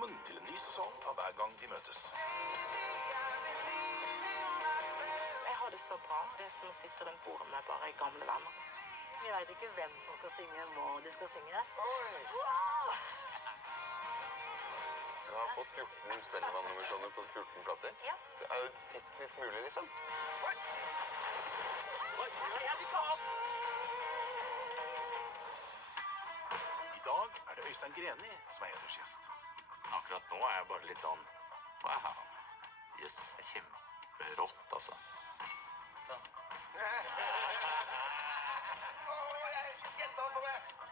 Velkommen til en ny sesong av Hver gang vi møtes. Jeg har det så bra. Det er som å sitte rundt bordet med bare gamle venner. Vi vet ikke hvem som skal synge, hva de skal synge. Oi! Wow! Jeg har fått 14 Spellemann-nummersjoner på 14 plater. Ja. Det er jo teknisk mulig, liksom. I dag er det Øystein Greni som er hedersgjest. Akkurat nå er jeg bare litt sånn, wow, jøss, jeg er kjemperått, altså.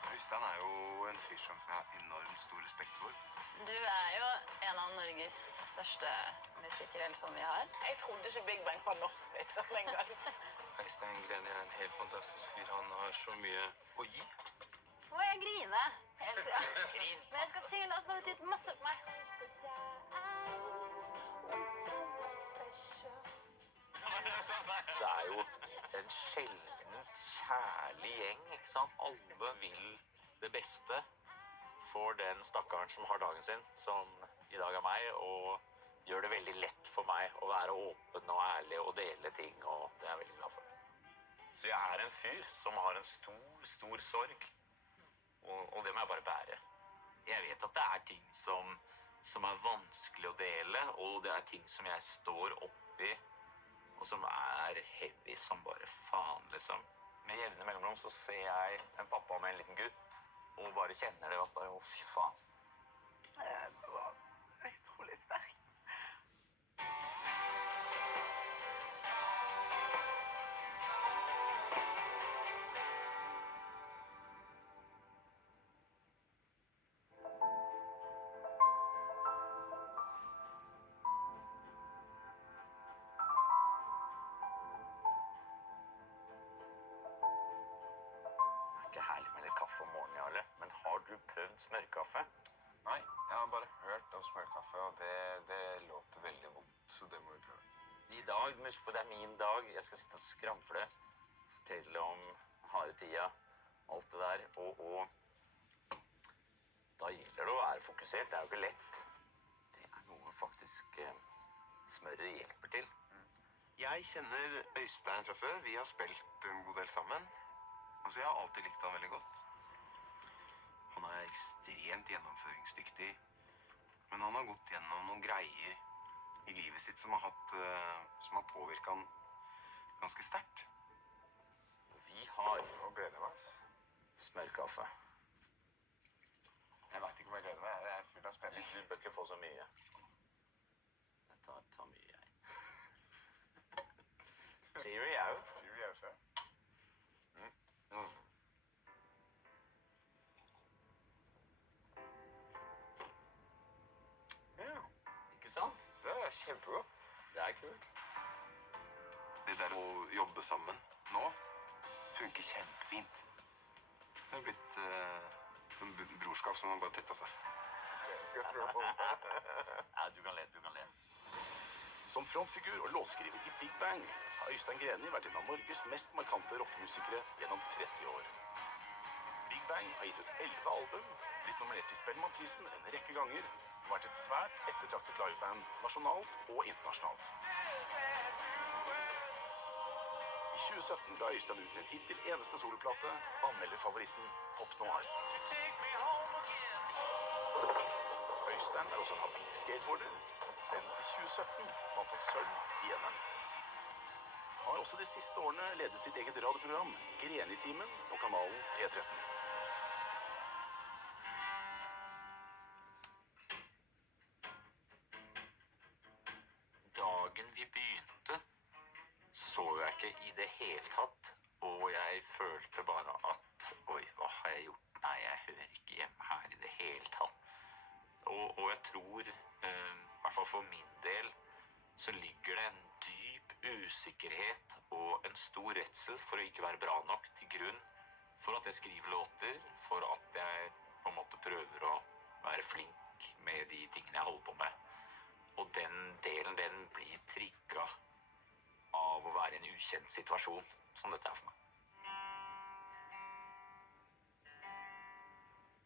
Øystein er jo en fyr som jeg har enormt stor respekt for. Du er jo en av Norges største musikere som vi har. Jeg trodde ikke Big Bang var norsk liksom en gang. Øystein Greni er en helt fantastisk fyr. Han har så mye å gi. Må jeg grine hele tiden? Men jeg skal synge låt som har betydd masse for meg. Det er jo en sjeldent kjærlig gjeng, ikke sant? Alle vil det beste for den stakkaren som har dagen sin, som i dag er meg, og gjør det veldig lett for meg å være åpen og ærlig og dele ting, og det er jeg veldig glad for. Så jeg er en fyr som har en stor sorg, og det må jeg bare bære. Jeg vet at det er ting som er vanskelig å dele, og det er ting som jeg står oppi, og som er heavy som bare faen, liksom. Med jevne mellomrom så ser jeg en pappa med en liten gutt, og bare kjenner det at det er jo fy faen. Det var utrolig sterkt. Det er ikke herlig med litt kaffe om morgenen, Jarle, men har du prøvd smørkaffe? Nei, jeg har bare hørt om smørkaffe, og det låter veldig vondt, så det må vi prøve. I dag, husk på, det er min dag. Jeg skal sitte og skramfle, fortelle om harde tida, alt det der, og da gjelder det å være fokusert. Det er jo ikke lett. Det er noe faktisk smøret hjelper til. Jeg kjenner Øystein fra før. Vi har spilt en god del sammen. Altså, jeg har alltid likt han veldig godt. Han er ekstremt gjennomføringsdyktig, men han har gått gjennom noen greier i livet sitt som har påvirket han ganske sterkt. Vi har Nå gleder jeg meg. smørkaffe. Jeg vet ikke om jeg gleder meg. Jeg er full av spenning. Du bør ikke få så mye. Jeg tar mye, jeg. Cheerio. Cheerio, så. Ja, Ikke sant? det er kjempegodt. Det er kult. Det der å jobbe sammen nå funker kjempefint. Det har blitt en brorskap som har bare tettet seg. Skal jeg prøve på det? Ja, du kan le. Som frontfigur og låtskriver i Big Bang har Øystein Greni vært en av Norges mest markante rockemusikere gjennom 30 år. Big Bang har gitt ut 11 album, blitt nominert til Spellemannprisen en rekke ganger, og vært et svært ettertraktet liveband nasjonalt og internasjonalt. I 2017 ga Øystein ut sin hittil eneste soloplate, anmelderfavoritten Pop Noir. Øystein er også en habil skateboarder. Senest i 2017 vant han sølv i NM. Han har også de siste årene ledet sitt eget radioprogram, Greni-timen, på kanalen P13. Dagen vi begynte, så jeg ikke i det hele tatt, og jeg følte bare at, oi, hva har jeg gjort? Nei, jeg hører ikke hjemme her i det hele tatt. Og jeg tror, i hvert fall for min del, så ligger det en dyp usikkerhet og en stor redsel for å ikke være bra nok til grunn for at jeg skriver låter, for at jeg på en måte prøver å være flink med de tingene jeg holder på med. Og den delen, den blir trigget av å være i en ukjent situasjon, som dette er for meg.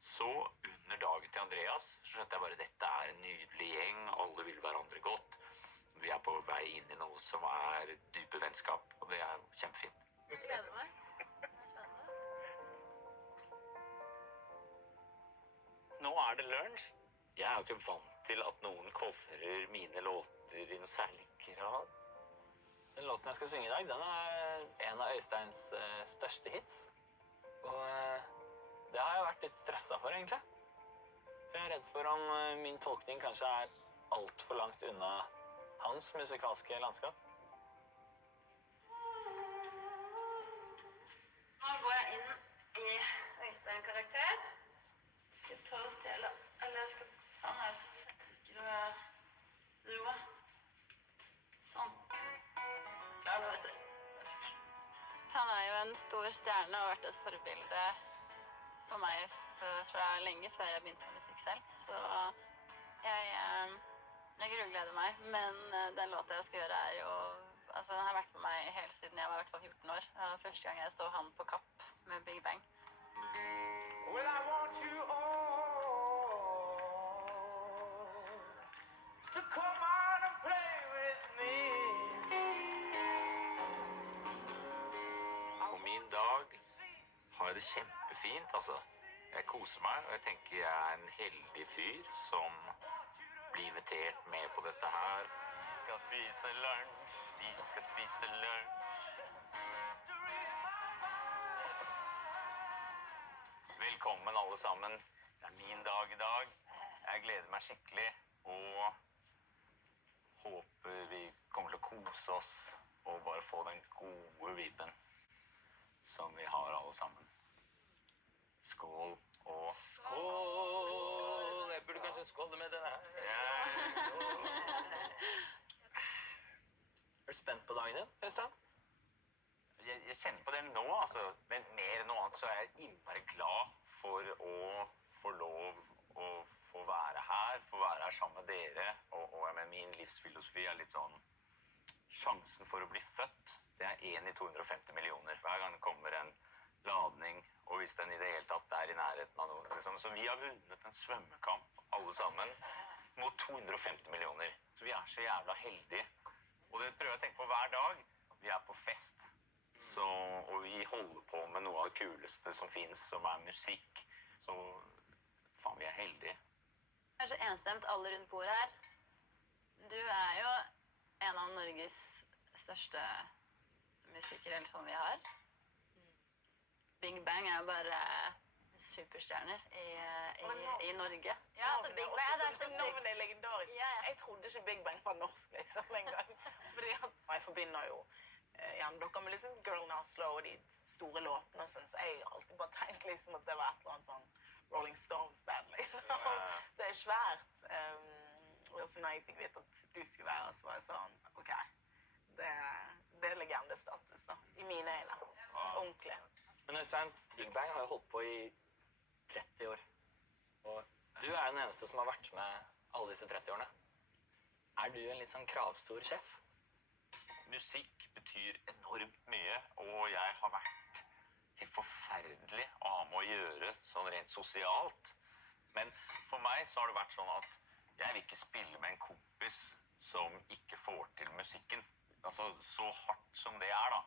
Så under dagen til Andreas så skjønte jeg bare dette en nydelig gjeng, alle vil hverandre godt. Vi på vei inn I noe som dype vennskap, og det jo kjempefint. Jeg gleder meg. Det spennende. Nå det lunsj. Jeg jo ikke vant til at noen coverer mine låter I noe særlig grad. Den låten jeg skal synge I dag, den en av Øysteins største hits. Og det har jeg vært litt stresset for, egentlig. For jeg redd for om min tolkning kanskje alt for langt unna hans musikalske landskap. Nå går jeg inn I Øystein-karakter. Skal ta og stjele. Eller jeg skal... Han så sikker og roe. Sånn. Klar nå, vet du. Han jo en stor stjerne og vært et forbilde for meg fra lenge før jeg begynte med musikk selv. Så jeg grugleder meg, men den låta jeg skal gjøre jo... Altså, den har vært med meg helt siden jeg var I hvert fall 14 år. Første gang jeg så han på Kapp med Big Bang. Well, I want you all to come on and play with me. På min dag har jeg det kjempefint, altså. Jeg koser meg, og jeg tenker jeg en heldig fyr som blir invitert med på dette her. Vi skal spise lunsj, vi skal spise lunsj. Velkommen alle sammen. Det min dag I dag. Jeg gleder meg skikkelig, og håper vi kommer til å kose oss og bare få den gode vibben som vi har alle sammen. Skål og... Skål! Jeg burde kanskje skåle med denne her. Du spent på dagen din, Øystein? Jeg kjenner på det nå, altså. Men mer enn noe annet så jeg innmari glad for å få lov å få være her sammen med dere. Og min livsfilosofi litt sånn, sjansen for å bli født, det 1 I 250 millioner. Hver gang det kommer en ladning, og hvis den I det hele tatt I nærheten av noen. Liksom. Så vi har vunnet en svømmekamp, alle sammen, mot 250 millioner. Så vi så jævla heldige. Og det prøver jeg å tenke på hver dag. Vi på fest. Så, og vi holder på med noe av det kuleste som finnes, som musikk. Så faen, vi heldige. Kanskje enstemt alle rundt bordet her. Du jo en av Norges største musikere som vi har. Big Bang jo bare superstjerner I Norge. Ja, altså Big Bang det så sykt. Navnet legendarisk. Ja. Jeg trodde ikke Big Bang var norsk, liksom, en gang. Fordi jeg forbinder jo dere med liksom Girl Now Slow og de store låtene og sånn, så jeg alltid bare tenkt liksom at det var et eller annet sånn Rolling Stones-band, liksom. Det svært. Og så når jeg fikk vite at du skulle være, så var jeg sånn, ok, det legendestatus da, I mine øyne. Ordentlig. Men Øystein, Big Bang har jo holdt på I 30 år. Og du den eneste som har vært med alle disse 30 årene. Du en litt sånn kravstor sjef? Musikk betyr enormt mye, og jeg har vært helt forferdelig å ha med å gjøre, sånn rent sosialt. Men for meg så har det vært sånn at jeg vil ikke spille med en kompis som ikke får til musikken. Altså, så hardt som det da.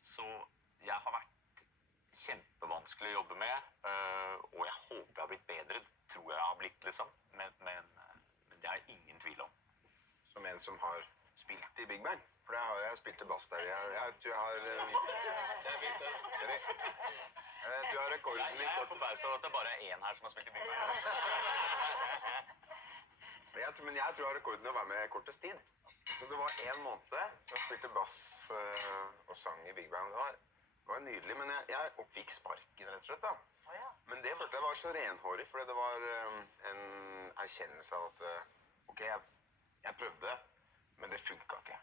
Så jeg har vært kjempevanskelig å jobbe med, og jeg håper jeg har blitt bedre, tror jeg har blitt, liksom. Men det ingen tvil om. Som en som har spilt I Big Bang. For det har jeg spilt bass der. Jeg tror jeg har... Jeg tror jeg har rekorden I Jeg kort... forbauset at det bare en her som har spilt I Big Bang. Men jeg tror jeg har rekorden I å være med kortest tid. Så det var 1 måned som jeg spilte bass og sang I Big Bang. Det var nydelig, men jeg fikk sparken rett og slett da. Men det følte jeg var så renhårig, fordi det var en erkjennelse av at ok, jeg prøvde, men det funket ikke.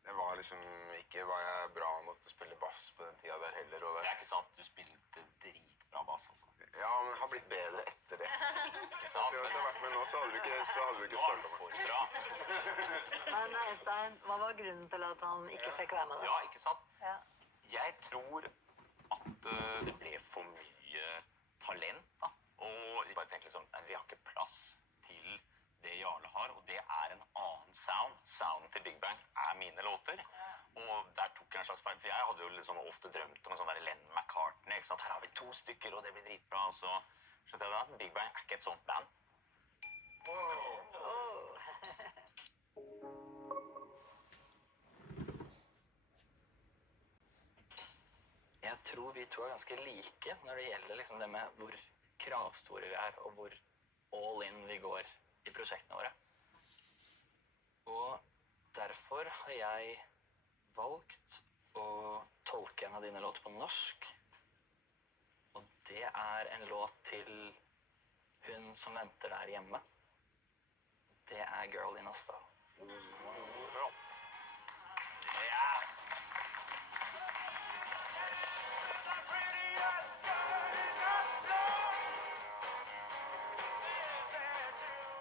Det var liksom ikke var jeg bra nok til å spille bass på den tiden der heller. Og Det ikke sant, du spilte dritbra bass, altså. Ja, men jeg har blitt bedre etter det. Ikke Så sant? hvis jeg hadde vært med nå, så hadde du ikke Nå spurt du om meg. for bra. Men Øystein, hva var grunnen til at han ikke fikk være med deg? Ja, ikke sant? Ja. Jeg tror at det ble for mye talent da, de bare tenkt liksom, nei, vi har ikke plass til det Jarle har, og det en annen sound. Sounden til Big Bang mine låter. Og der tok jeg en slags feil, for jeg hadde jo liksom ofte drømt om en sånn der Lennon McCartney, ikke sant? Her har vi 2 stykker, og det blir dritbra, og så skjønte jeg da, Big Bang ikke et sånt band. Jeg tror vi to ganske like når det gjelder liksom det med hvor kravstore vi og hvor all in vi går i prosjektene våre. Og derfor har jeg valgt å tolke en av dine låter på norsk. Og det en låt til hun som venter der hjemme. Det Girl in Oslo. Ja!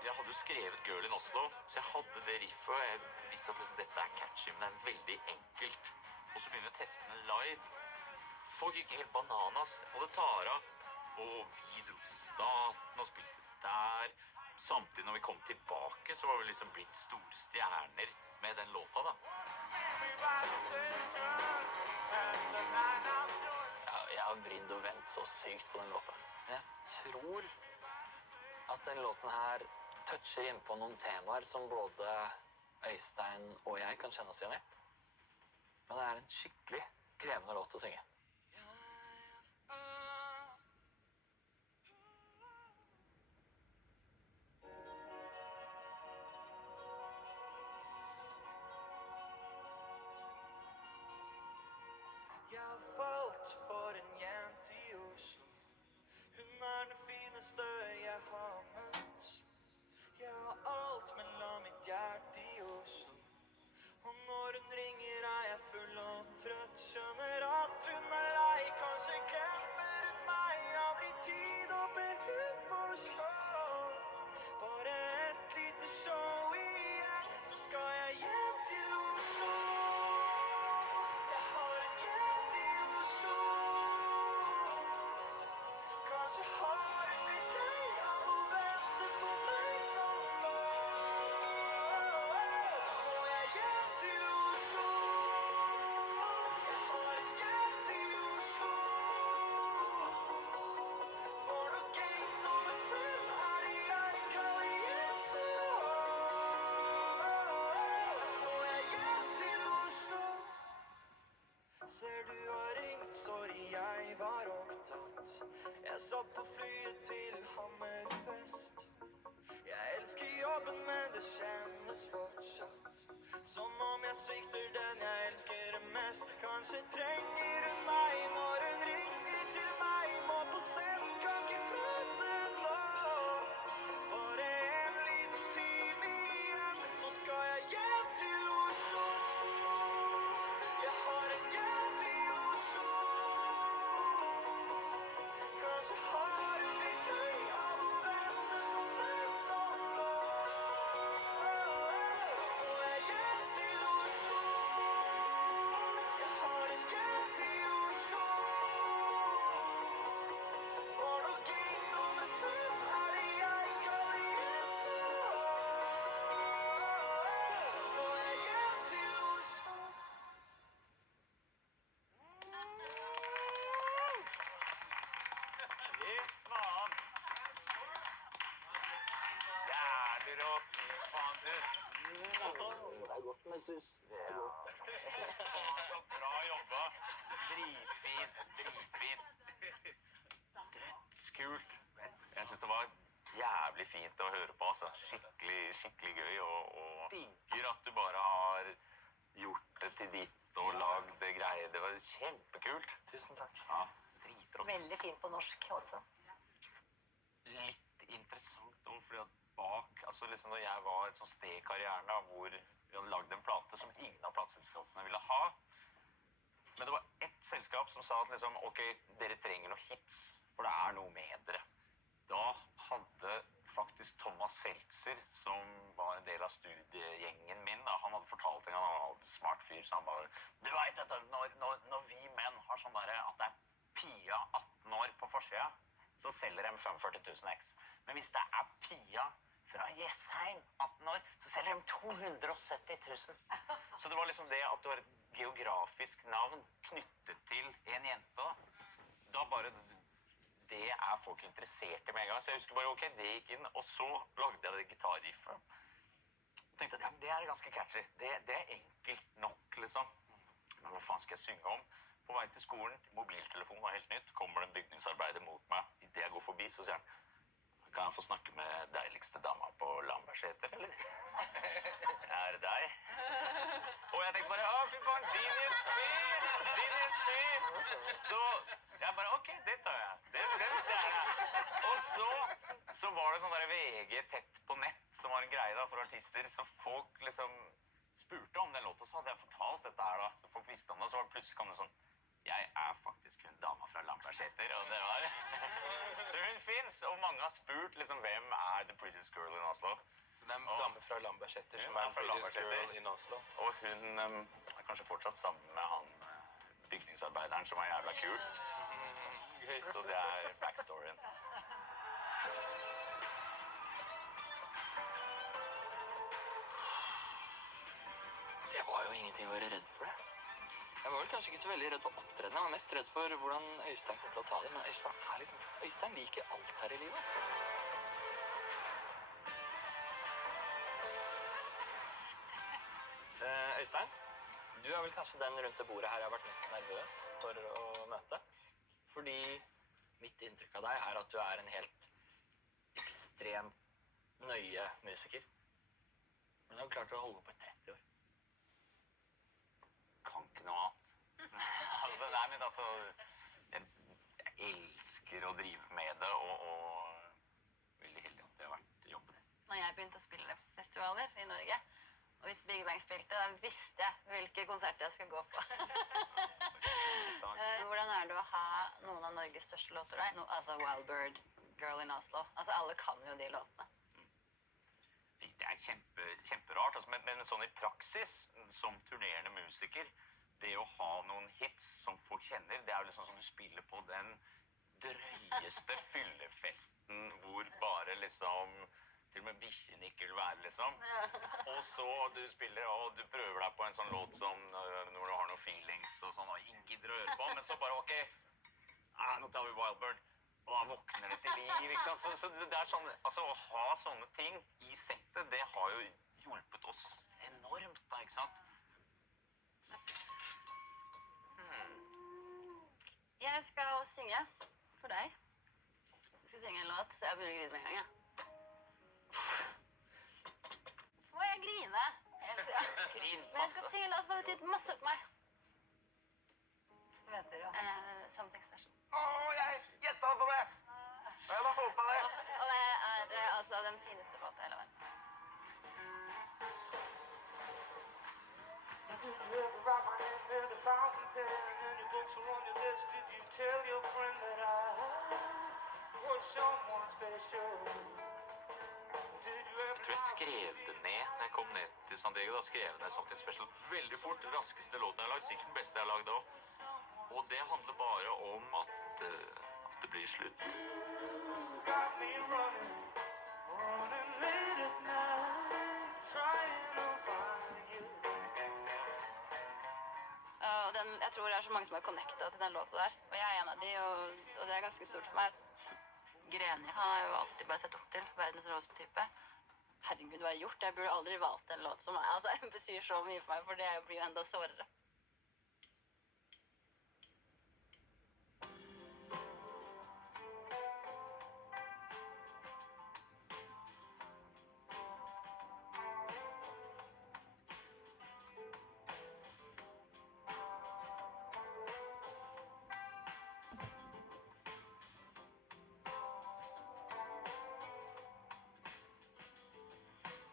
Jeg hadde jo skrevet Girl in Oslo, så jeg hadde det riffet, og jeg visste at liksom, dette catchy, men det veldig enkelt. Og så begynner vi å teste den live. Folk gikk helt bananas, både Tara, og vi dro til Staten og spilte der. Samtidig når vi kom tilbake, så var vi liksom blitt store stjerner med den låta da. Jeg har vridd og vendt så sykt på den låta. Men jeg tror at den låten her toucher inn på noen temaer som både Øystein og jeg kan kjenne oss igjen i. Men det en skikkelig krevende låt å synge. Jeg har falt for en jente i Oslo. Hun den fineste jeg har møtt. Jeg har alt mellom mitt hjerte i Oslo. Og når hun ringer jeg full og trøtt. Skjønner at hun lei, kanskje glemmer hun meg. Aldri tid å be hun forstå. Bare et lite show igjen, så skal jeg hjem til Oslo. Jeg har en jente i Oslo. Kanskje har hun blitt lei av å vente på meg så nå. Må jeg hjem til Oslo. Jeg har en jente i Oslo. For når gate nummer 5 det jeg kaller hjem så. Må jeg hjem til Oslo. Ser du har ringt, sorry jeg var opptatt. Jeg satt på flyet til Hammerfest. Jeg elsker jobben, men det kjennes fortsatt som om jeg svikter den jeg elsker mest. Kanskje trenger hun meg når hun ringer til meg. Må på scenen, kan ikke prate nå. Bare en liten time igjen, så skal jeg hjem til Oslo. Jeg har en jente i Oslo. Kanskje har hun blitt lei av å vente på meg så nå. Må jeg hjem til Oslo. Jeg har en jente i Oslo. For når gate nummer 5 det jeg kaller hjem så. Må jeg hjem til Oslo. Fy faen! Jævlig rått! Fy faen, du! Det godt med sus. Ja. Faen, så bra jobba! Dritfint, dritfint. Dødskult. Jeg synes det var jævlig fint å høre på, altså. Skikkelig, skikkelig gøy, og digger at du bare har gjort det til ditt og lagd det greier. Det var kjempekult. Tusen takk. Ja, dritrått. Veldig fint på norsk også. Litt interessant også, fordi at bak, altså liksom når jeg var et sånt sted i karrieren da, hvor vi hadde lagd en plate som ingen av plateselskapene ville ha, men det var ett selskap som sa at liksom, ok, dere trenger noe hits, for det noe med dere. Da hadde faktisk Thomas Seltzer, som var en del av studiegjengen min, da, han hadde fortalt en gang, han var en smart fyr, så han bare, du vet dette, når vi menn har sånn der, at det Pia 18 år på forsida, så selger de 45 000 X. Men hvis det er Pia fra Jessheim, 18 år, så selger de 270 000. Så det var liksom det at du har et geografisk navn knyttet til en jente, da. Da bare, det er folk interessert i med en gang. Så jeg husker bare, ok, det gikk inn, og så lagde jeg det gitarriffet. Jeg tenkte at ja, det er ganske catchy. Det er enkelt nok, liksom. Men hva faen skal jeg synge om? På vei til skolen, mobiltelefonen var helt nytt, kommer det en bygningsarbeider mot meg. I det jeg går forbi, så sier han, kan jeg få snakke med deiligste dama på Lambertseter, eller? Er det deg? Og jeg tenkte bare, fy faen, genius fyr! Så jeg bare, ok, det tar jeg. Den stjerna. Og så var det sånn der VG tett på nett, som var en greie da for artister, så folk liksom spurte om den låta, så hadde jeg fortalt dette her da, så folk visste om det, så var det plutselig kom det sånn, jeg er faktisk hun dama fra Lambertseter, og det var så hun finnes, og mange har spurt liksom, hvem er the prettiest girl in Oslo. Så det er en dame fra Lambertseter som er en prettiest girl in Oslo. Og hun er kanskje fortsatt sammen med han bygningsarbeideren som er jævla kul. Så det er backstoryen. Det var jo ingenting å være redd for det. Jeg var vel kanskje ikke så veldig redd for opptreden. Jeg var mest redd for hvordan Øystein kom til å ta det. Men Øystein liker alt her i livet. Øystein, du er vel kanskje den rundt det bordet her jeg har vært mest nervøs for å møte. Fordi mitt inntrykk av deg er at du er en helt ekstremt nøye musiker. Men du har klart å holde på i 30 år. Kan ikke noe annet. Nei, men altså, jeg elsker å drive med det, og veldig heldig at det har vært jobben. Når jeg begynte å spille festivaler i Norge, og hvis Big Bang spilte, da visste jeg hvilke konserter jeg skulle gå på. Hvordan er det å ha noen av Norges største låter der? Altså Wild Bird, Girl in Oslo. Altså alle kan jo de låtene. Det er kjemperart, altså, men sånn i praksis, som turnerende musiker, det å ha noen hits som folk kjenner, det er jo liksom som du spiller på den drøyeste fyllefesten, hvor bare liksom, til og med bikkjen ikke vil være, liksom. Og så du spiller, og du prøver deg på en sånn låt som når du har noen feelings og sånn, og ingen gidder å høre på, men så bare, ok, nå tar vi Wild Bird. Og da våkner det til liv, ikke sant? Så det er sånn, altså å ha sånne ting i settet, det har jo hjulpet oss enormt da, ikke sant? Jeg skal synge for deg. Jeg skal synge en låt, så jeg begynner å grine med en gang, ja. Får jeg grine? Helt, ja. Grin Men jeg skal synge en låt som har betydd masse for meg. Vet dere, ja. Something special. Jeg gjettet på det! Jeg hadde håpet det. Og det er altså den fineste låta i hele verden. Did you ever write my name near the fountain pen? And your books were on your desk. Did you tell your friend that I was someone special? Did you ever Jeg tror jeg skrev det ned når jeg kom ned til San Diego, da skrev jeg ned Something Special veldig fort, det raskeste låten jeg har lagd, sikkert den beste jeg har lagd også. Og det handler bare om at det blir slutt. got me running late at night, trying to find you? Og jeg tror det er så mange som er connectet til den låta der. Og jeg er en av de, og det er ganske stort for meg. Greni har jeg jo alltid bare sett opp til. Verdens råeste type. Herregud, hva har jeg gjort? Jeg burde aldri valgt en låt som meg. Altså, det betyr så mye for meg, for det blir jo enda sårere.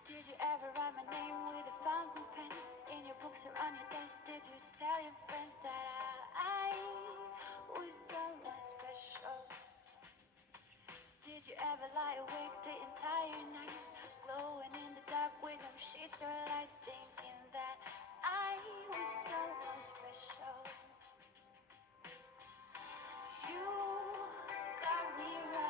Did you ever write my name with a fountain pen? In your books or on your desk, did you tell your friends that I was someone special? Did you ever lie awake the entire night, glowing in the dark with no sheets or light, thinking that I was someone special? You got me right.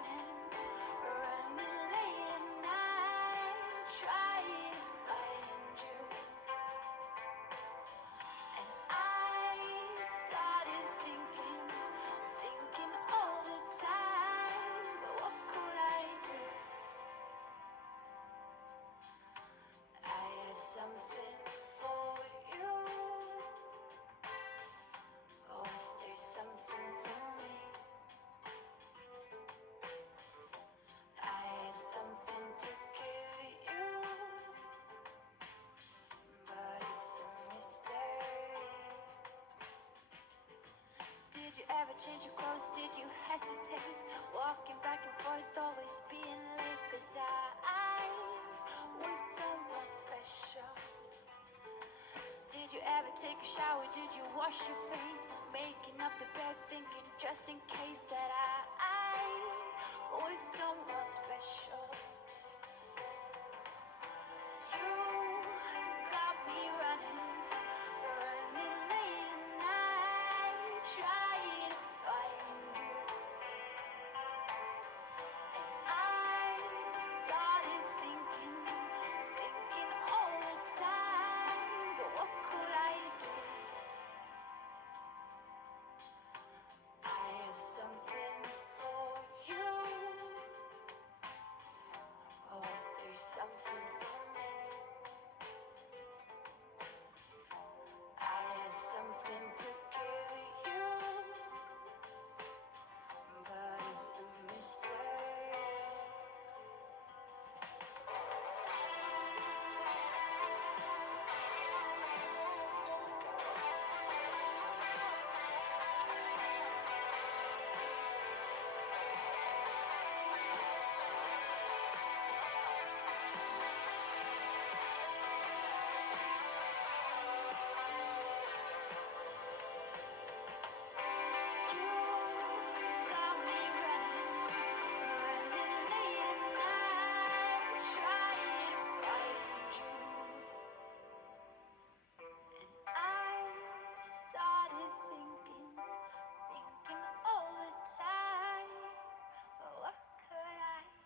wash your face, making up the bed, thinking just in case that I was someone special. You got me running late at night, trying to find you. And I started thinking all the time, but what could I do? I have something for you. Was there something for me? I have something to give you, but it's a mystery. You got me running late at night, trying to find you. And I started thinking all the time, but what could I do?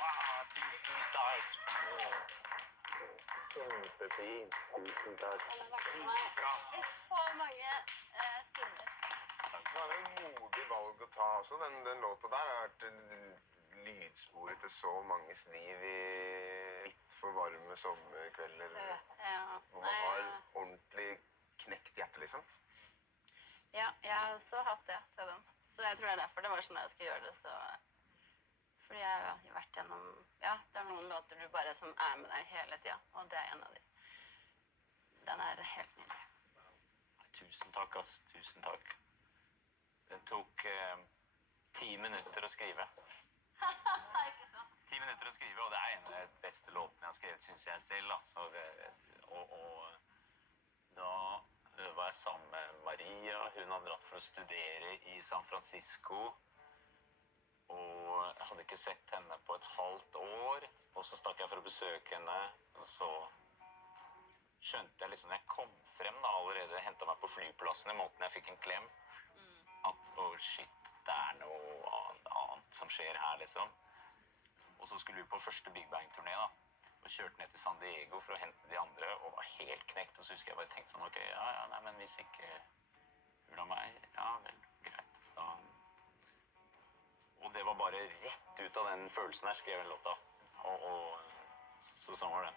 Wow, tusen takk. Kjempefint. Tusen takk. Den har vært med meg i så mange stunder. Det var en modig valg å ta også. Den låta der har vært lydsporet til så manges liv i litt for varme sommerkvelder. Ja. Hvor man har ordentlig knekt hjerte, liksom. Ja, jeg har også hatt det til den. Så jeg tror det er derfor det var sånn jeg skulle gjøre det. Så... Fordi jeg har vært gjennom... Ja, det er noen låter du bare som er med deg hele tiden, og det er en av de. Den er helt nydelig. Tusen takk, ass. Tusen takk. Det tok 10 minutter å skrive. Ikke sant? 10 minutter å skrive, og det er en av de beste låtene jeg har skrevet, synes jeg selv. Altså, da var jeg sammen med Maria. Hun hadde dratt for å studere i San Francisco. Og jeg hadde ikke sett henne på et halvt år. Og så stakk jeg for å besøke henne. Og så skjønte jeg liksom, når jeg kom frem da, allerede hentet meg på flyplassen i måten jeg fikk en klem, at, shit, det er noe annet som skjer her, liksom. Og så skulle vi på første Big Bang-turné da, og kjørte ned til San Diego for å hente de andre, og var helt knekt. Og så husker jeg bare tenkte sånn, ok, nei, men hvis ikke hun av meg, ja, vel, greit. Da... Og det var bare rett ut av den følelsen jeg skrev en låta. Så sånn var det.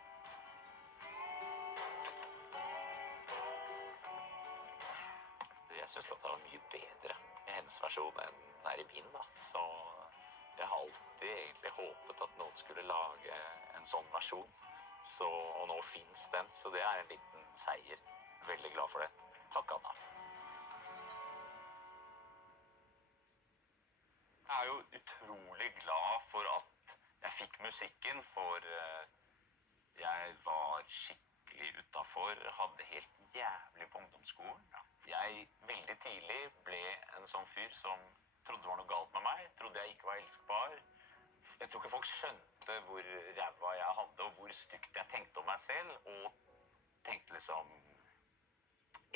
Jeg synes låta var mye bedre i hennes versjon enn den er i min, da. Så jeg har alltid egentlig håpet at noen skulle lage en sånn versjon. Og nå finnes den, så det er en liten seier. Veldig glad for det. Takk, Anna. Jeg er jo utrolig glad for at jeg fikk musikken, for jeg var skikkelig utenfor, hadde helt jævlig på ungdomsskolen. Jeg veldig tidlig ble en sånn fyr som trodde det var noe galt med meg, trodde jeg ikke var elskbar. Jeg tror ikke folk skjønte hvor ræva jeg hadde, og hvor stygt jeg tenkte om meg selv, og tenkte liksom,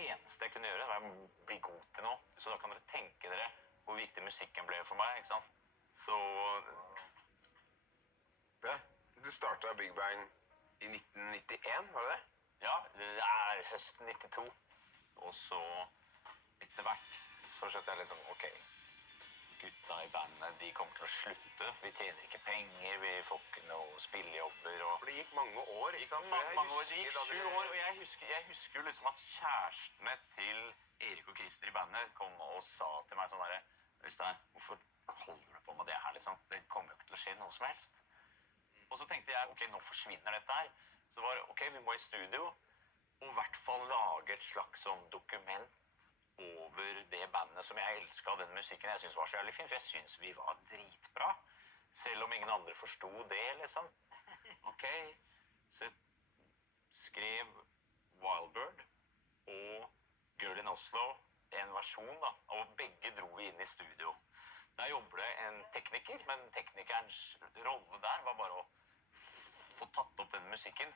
eneste jeg kunne gjøre var å bli god til noe. Så da kan dere tenke dere hvor viktig musikken ble for meg, ikke sant? Så... Du startet Big Bang i 1991, var det det? Ja, det er høsten 92. Og så, etter hvert, så skjønte jeg liksom, ok, gutta i bandet, de kommer til å slutte. Vi tjener ikke penger, vi får ikke noe spillejobber. For det gikk mange år, ikke sant? Mange år, det gikk 7 år, og jeg husker jo liksom at kjærestene til Erik og Christer i bandet kom og sa til meg sånn der, Øystein, hvorfor holder du på med det her, liksom? Det kommer jo ikke til å skje noe som helst. Og så tenkte jeg, ok, nå forsvinner dette her. Så var det, ok, vi må i studio, og i hvert fall lage et slags sånn dokument over det bandet som jeg elsket, den musikken jeg synes var så jævlig fin, for jeg synes vi var dritbra, selv om ingen andre forstod det, liksom. Ok, så jeg skrev Wildbird og Girl in Oslo, en versjon da, og begge dro vi inn i studio. Der jobber det en tekniker, men teknikerens rolle der var bare å få tatt opp den musikken.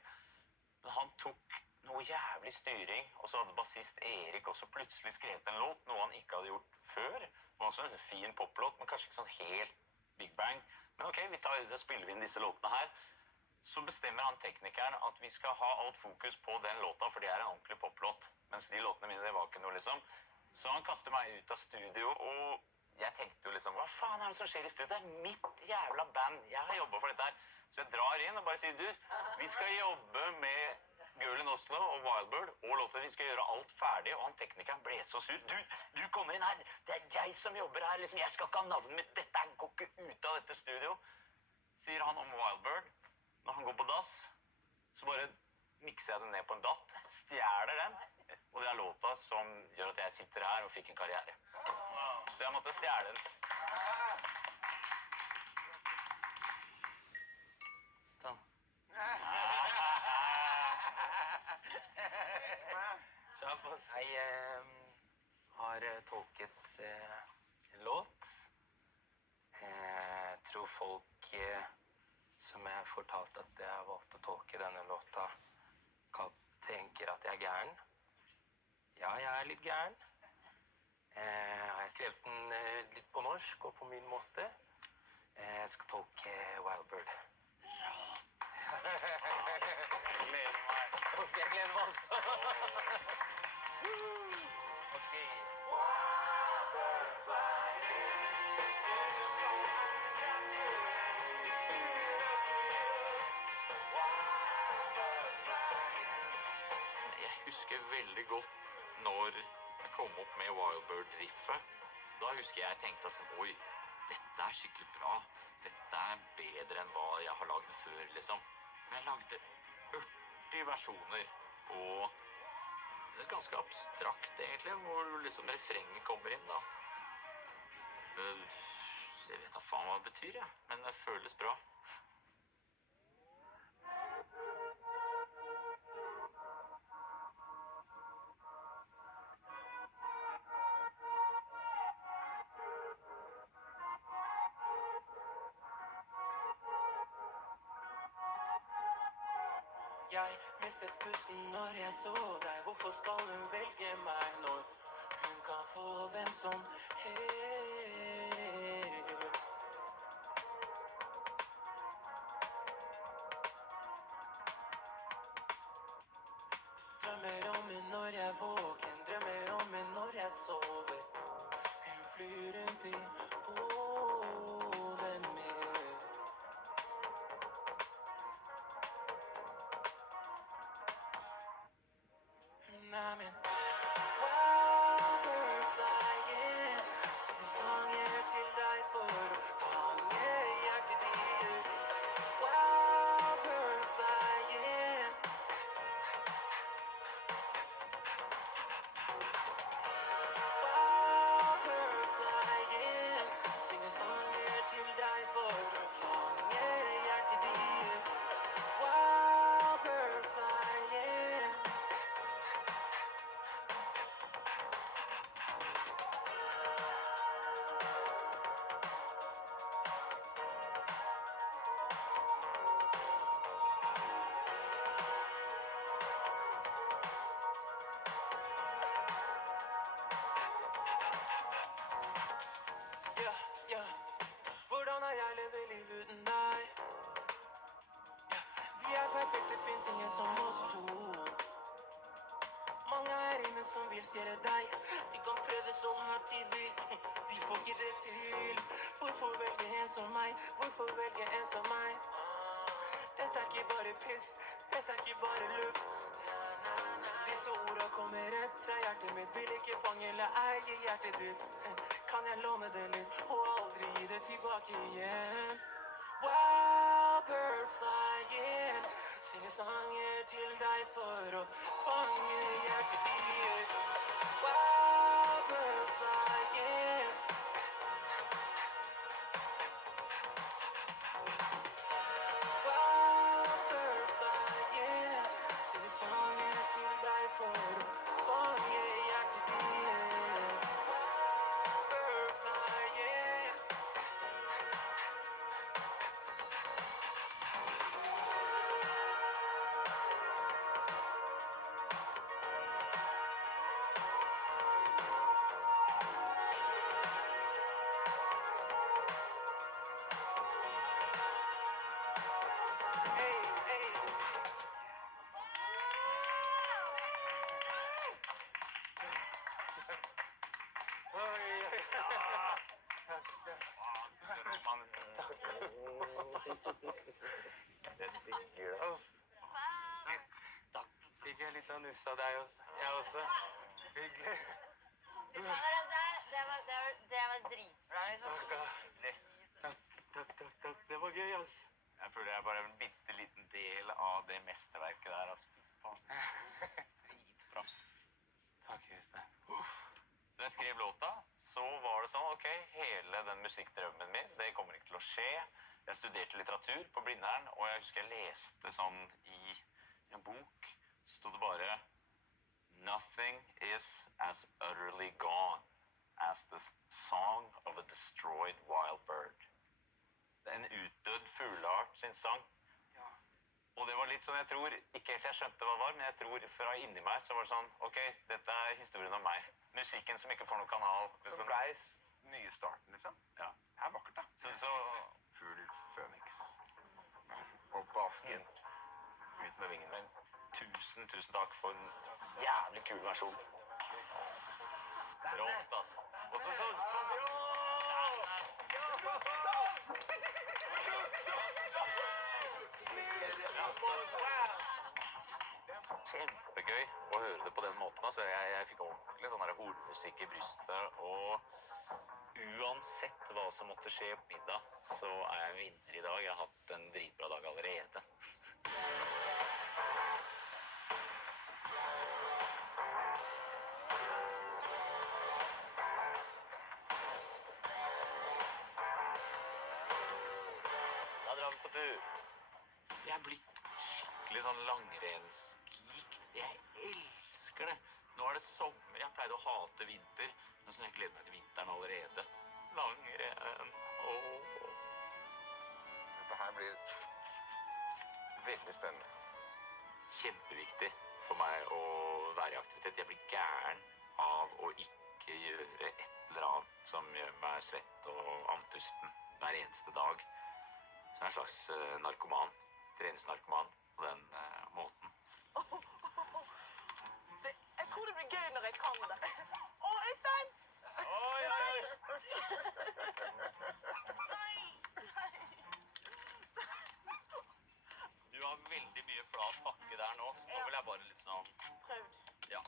Men han tok noe jævlig styring, og så hadde bassist Erik også plutselig skrevet en låt, noe han ikke hadde gjort før. Det var også en fin poplåt, men kanskje ikke sånn helt Big Bang. Men ok, da spiller vi inn disse låtene her. Så bestemmer han teknikeren at vi skal ha alt fokus på den låta, for det er en ordentlig poplåt. Mens de låtene mine, det var ikke noe, liksom. Så han kaster meg ut av studio, og jeg tenkte jo liksom, hva faen er det som skjer i studio? Det er mitt jævla band. Jeg har jobbet for dette her. Så jeg drar inn og bare sier, du, vi skal jobbe med Girl in Oslo og Wildbird og låter, vi skal gjøre alt ferdig, og han teknikeren ble så sur. Du kommer inn her, det er jeg som jobber her, liksom, jeg skal ikke ha navnet mitt, dette går ikke ut av dette studio, sier han om Wildbird. Når han går på dass, så bare mikser jeg den ned på en datt, stjeler den, og det er låta som gjør at jeg sitter her og fikk en karriere. Så jeg måtte stjele den. Sånn. Jeg har tolket en låt. Jeg tror folk som jeg fortalte at jeg valgte å tolke denne låta, tenker at jeg er gæren. Ja, jeg er litt gæren. Jeg har skrevet den litt på norsk og på min måte. Jeg skal tolke Wildbird. Jeg gleder meg. Jeg gleder meg også. Ok. Jeg husker veldig godt når jeg kom opp med Wildbird-riffet. Da husker jeg tenkte at oi, dette er skikkelig bra. Dette er bedre enn hva jeg har laget før, liksom. Men jeg lagde 40 versjoner, og det er ganske abstrakt, egentlig, hvor liksom refrenget kommer inn, da. Jeg vet da faen hva det betyr, ja. Men det føles bra. Jeg mistet pusten når jeg så deg. Hvorfor skal hun velge meg når hun kan få hvem som helst? Drømmer om henne når jeg er våken, drømmer om henne når jeg sover. Hun flyr rundt i hodet mitt. I'm in Wildbird flying, synger sanger til deg for å fange hjertet ditt. Wildbird flying. Wildbird flying, synger sanger til deg for å fange hjertet ditt. Wildbird flying. Hvordan har jeg levet liv uten deg? Vi er perfekte, finnes ingen som oss to. Mange er inne som vil stjele deg. De kan prøve så hardt de vil. De får ikke det til. Hvorfor velge en som meg? Hvorfor velge en som meg? Dette er ikke bare piss. Dette er ikke bare luft. Disse ordene kommer rett fra hjertet mitt. Vil ikke fange eller eie hjertet ditt. Kan jeg låne det litt og aldri gi det tilbake igjen? Wildbird flying, synger sanger til deg for å fange hjertet ditt. Wildbird knusa deg også. Jeg også. Hyggelig. Det var dritbra, liksom. Takk. Det var gøy, ass. Jeg føler jeg er bare en bitte liten del av det mesterverket der, altså. Fy faen. Dritbra. Takk, Øystein. Da jeg skrev låta, så var det sånn, ok, hele den musikkdrømmen min, det kommer ikke til å skje. Jeg studerte litteratur på Blindern, og jeg husker jeg leste sånn i en bok, så stod det bare Nothing is as utterly gone as the song of a destroyed wild bird. Det er en utdødd fugleart sin sang. Og det var litt sånn, jeg tror, ikke helt jeg skjønte hva det var, men jeg tror fra inni meg så var det sånn, ok, dette er historien om meg. Musikken som ikke får noen kanal. Som ble nye starten, liksom. Ja. Det er vakkert, da. Så Fugl, Føniks. Og på asken. Ut med vingen. men tusen takk for en jævlig kul versjon. Rått, altså. Og så kjempegøy å høre det på den måten. Altså, jeg fikk ordentlig sånn der hornmusikk i brystet, og uansett hva som måtte skje på middag, så er jeg vinner i dag. Jeg har hatt en dritbra dag allerede. Da drar vi på tur. Jeg er blitt skikkelig sånn langrennsgeek. Jeg elsker det. Nå er det sommer. Jeg pleide å hate vinter, men så jeg gleder meg til vinteren allerede. Langrenn. Dette her blir veldig spennende. Kjempeviktig for meg å være i aktivitet. Jeg blir gæren av å ikke gjøre et eller annet som gjør meg svett og andpusten hver eneste dag. Så jeg er en slags narkoman, treningsnarkoman på den måten. Jeg tror det blir gøy når jeg kan det. Å, Øystein! Oi! Du har veldig mye flat bakke der nå, så nå vil jeg bare liksom... Prøvd. Ja.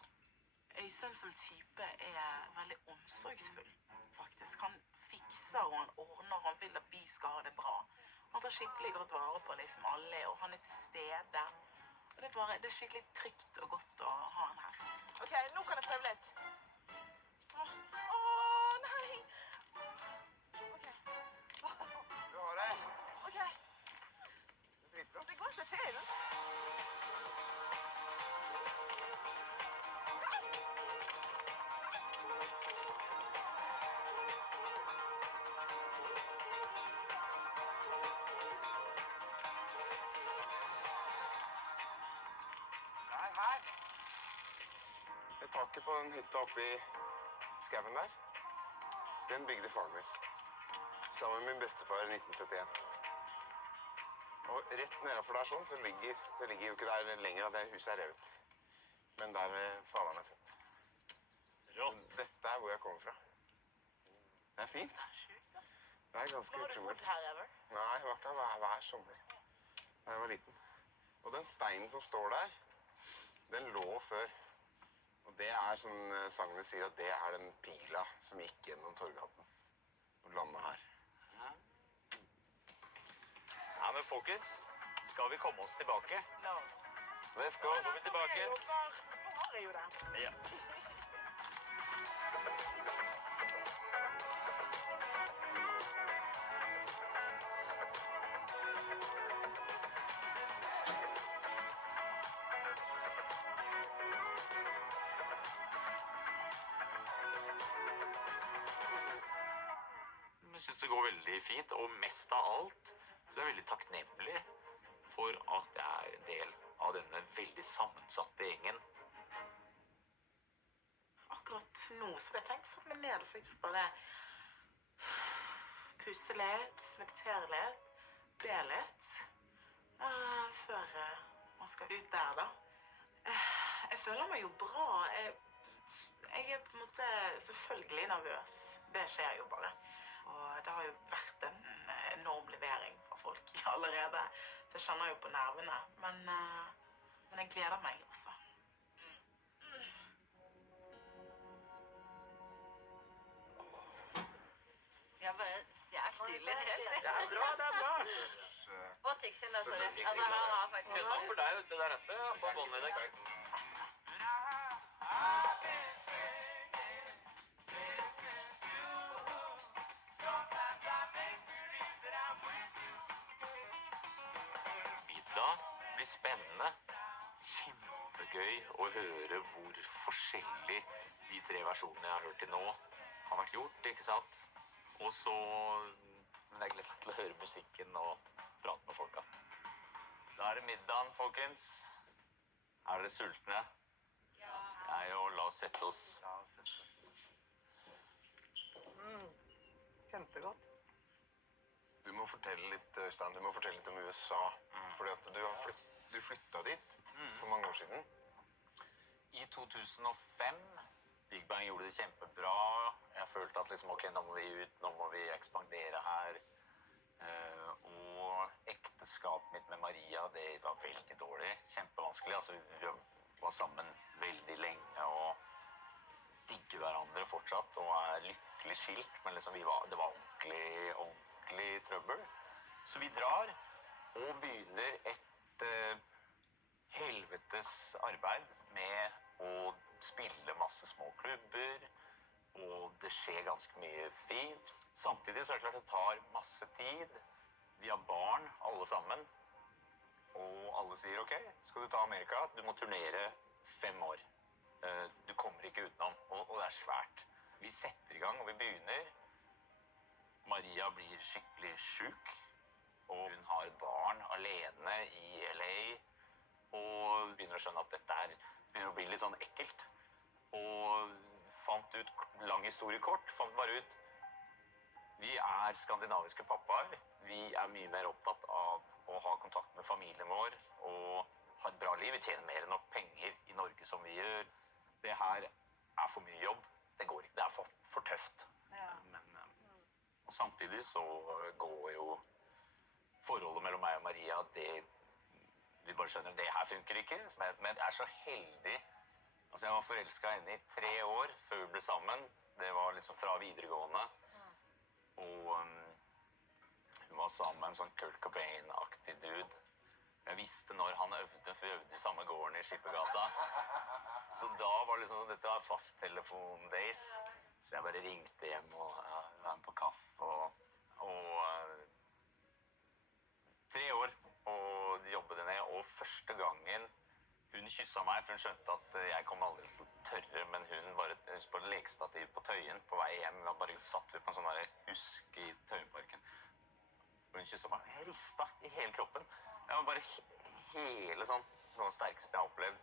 Øystein som type er veldig omsorgsfull, faktisk. Han fikser og han ordner, han vil at vi skal ha det bra. Han tar skikkelig godt vare på liksom alle, og han er til stede. Og det er skikkelig trygt og godt å ha han her. Ok, nå kan jeg prøve litt. Åh, nei! Ok. Du har det. Ok. Det er dritbra. Det går seg til. Her. Det taket på den hytta oppe i skauen der, den bygde faren min. Sammen med min bestefar i 1971. Og rett nedenfor der sånn, så ligger, det ligger jo ikke der lenger, det huset er revet. Men der faren er født. Rått. Dette er hvor jeg kommer fra. Det er fint. Det er ganske Har du utrolig. bodd her, ever? Nei, jeg har vært her hver sommer da jeg var liten. Og den steinen som står der, den lå før. Og det er som sangene sier, at det er den pila som gikk gjennom Torghatten og landet her. Ja, men folkens, skal vi komme oss tilbake? La oss. Let's go! Så går vi tilbake. Nå har jeg jo det. Ja. Jeg synes det går veldig fint, og mest av alt så er jeg veldig takknemlig for at jeg er en del av denne veldig sammensatte gjengen. Akkurat nå så hadde jeg tenkt å sette meg ned og faktisk bare puste litt, meditere litt, be litt, før man skal ut der da. Jeg føler meg jo bra. Jeg er på en måte selvfølgelig nervøs. Det skjer jo bare. Og det har jo vært en enorm levering fra folk allerede, så jeg kjenner jo på nervene. Men jeg gleder meg også. tydelig helt rett. Det er bra, det er bra. Og Tixin, da, sorry. Tixin, Altså, han har faktisk... Kødda for deg, vet du. Det er derfor jeg har på båndet i dag. Middag blir spennende. Kjempegøy å høre hvor forskjellig de 3 versjonene jeg har hørt til nå har vært gjort, ikke sant? Og så... Men jeg gleder meg til å høre musikken og prate med folka. Da er det middagen, folkens. Er dere sultne? Ja. La oss sette oss. Kjempegodt. Du må fortelle litt, Øystein, du må fortelle litt om USA. Fordi at du flyttet dit for mange år siden. I 2005, Big Bang gjorde det kjempebra. Jeg følte at liksom, ok, nå må vi ut, nå må vi ekspandere her. Og ekteskapet mitt med Maria, det var veldig dårlig, kjempevanskelig. Altså, vi var sammen veldig lenge og digger hverandre fortsatt og er lykkelig skilt, men liksom det var ordentlig trøbbel. Så vi drar og begynner et helvetes arbeid med å spille masse små klubber, og det skjer ganske mye fint. Samtidig så er det klart det tar masse tid. Vi har barn, alle sammen, og alle sier, ok, skal du ta Amerika? Du må turnere 5 år. Du kommer ikke utenom, og det er svært. Vi setter i gang, og vi begynner. Maria blir skikkelig syk, og hun har et barn alene i LA, og begynner å skjønne at dette begynner å bli litt sånn ekkelt. Og fant ut, lang historie kort, fant bare ut, vi er skandinaviske pappaer. Vi er mye mer opptatt av å ha kontakt med familien vår og ha et bra liv. Vi tjener mer enn nok penger i Norge som vi gjør. Det her er for mye jobb. Det går ikke. Det er for tøft. Ja. Og samtidig så går jo forholdet mellom meg og Maria, vi bare skjønner, det her funker ikke. Men jeg er så heldig. Altså jeg var forelsket henne i 3 år før vi ble sammen. Det var liksom fra videregående. Og hun var sammen med en sånn Kurt Cobain-aktig dude. Jeg visste når han øvde, for vi øvde i samme gården i Skippergata. Så da var det liksom sånn, dette var fasttelefon-days. Så jeg bare ringte hjem og var med på kaffe og 3 år og jobbet det ned. Og første gangen hun kysset meg, for hun skjønte at jeg kom aldri til å tørre, men hun bare på et lekestativ på Tøyen på vei hjem. Vi bare satt vi på en sånn der husk i Tøyenparken. Og hun kysset meg. Jeg ristet i hele kroppen. Jeg var bare hele sånn, noe av det sterkeste jeg har opplevd.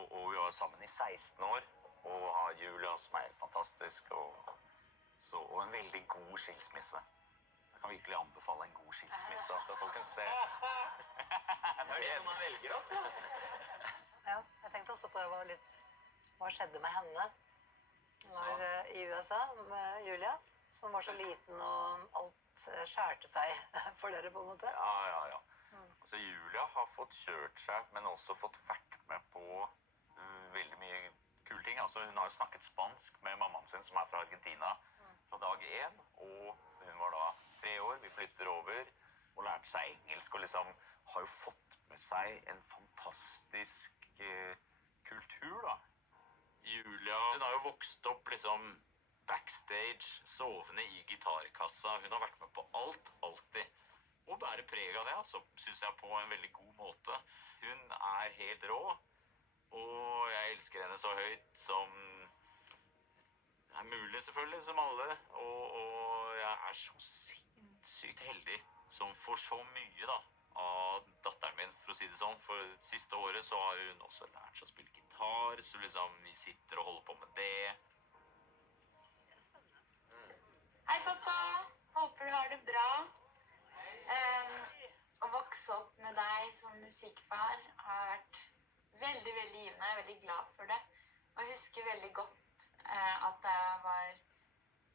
Og vi var sammen i 16 år, og har Julia som er helt fantastisk, og en veldig god skilsmisse. Jeg kan virkelig anbefale en god skilsmisse, altså, folkens. Det er det man velger, altså. Ja, jeg tenkte også på hva skjedde med henne når, i USA med Julia, som var så liten og alt skjærte seg for dere på en måte. Ja. Altså, Julia har fått kjørt seg, men også fått vært med på veldig mye kule ting. Altså, hun har jo snakket spansk med mammaen sin, som er fra Argentina, fra dag 1, og hun var da 3 år, vi flytter over, og lærte seg engelsk, og liksom har jo fått med seg en fantastisk kultur, da. Julia, hun har jo vokst opp liksom backstage, sovende i gitarkassa. Hun har vært med på alt, alltid. Og bærer preg av det, altså, synes jeg, på en veldig god måte. Hun er helt rå, og jeg elsker henne så høyt som er mulig, selvfølgelig, som alle. Og jeg er så sinnssykt heldig som får så mye, da, av datteren min, for å si det sånn. For siste året så har hun også lært seg å spille gitar, så liksom vi sitter og holder på med det. Hei, pappa. Håper du har det bra. Å vokse opp med deg som musikkfar har vært veldig, veldig givende. Jeg er veldig glad for det. Og jeg husker veldig godt at jeg var,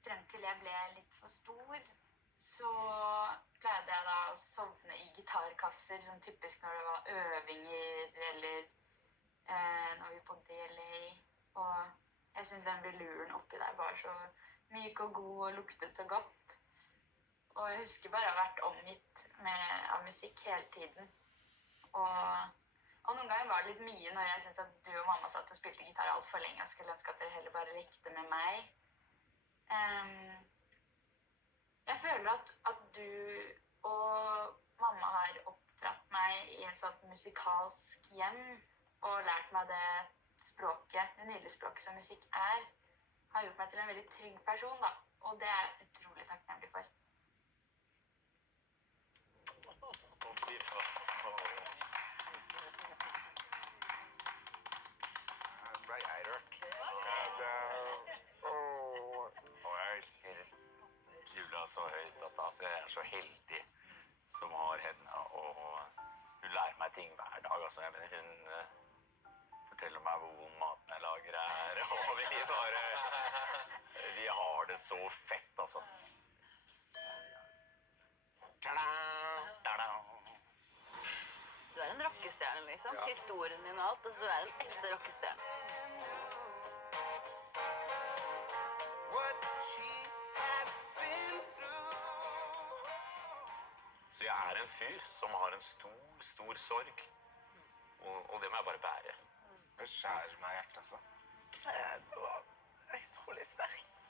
frem til jeg ble litt for stor, så pleide jeg da å sovne i gitarkasser, sånn typisk når det var øvinger, eller når vi bodde i LA. Og jeg synes den veluren oppi der var så myk og god og luktet så godt. Og jeg husker bare å ha vært omgitt av musikk hele tiden. Og noen ganger var det litt mye når jeg syntes at du og mamma satt og spilte gitar alt for lenge og skulle ønske at dere heller bare likte med meg. Jeg føler at du og mamma har oppdratt meg i en sånn musikalsk hjem og lært meg det språket, det nydelige språket som musikk er, har gjort meg til en veldig trygg person, da. Og det er jeg utrolig takknemlig for. Ble jeg rørt. Og jeg elsker Julia så høyt at altså, jeg er så heldig som har henne, og hun lærer meg ting hver dag. Altså, jeg mener, hun forteller meg hvor god maten jeg lager er, og vi har det så fett, altså. Ta-da! Ta-da! Du er en rockestjerne, liksom. Ja. Historien din og alt. Altså, du er en ekte rockestjerne. What she had been through. Så jeg er en fyr som har en stor sorg, og det må jeg bare bære. Det skjærer meg i hjertet, altså. Det var utrolig sterkt.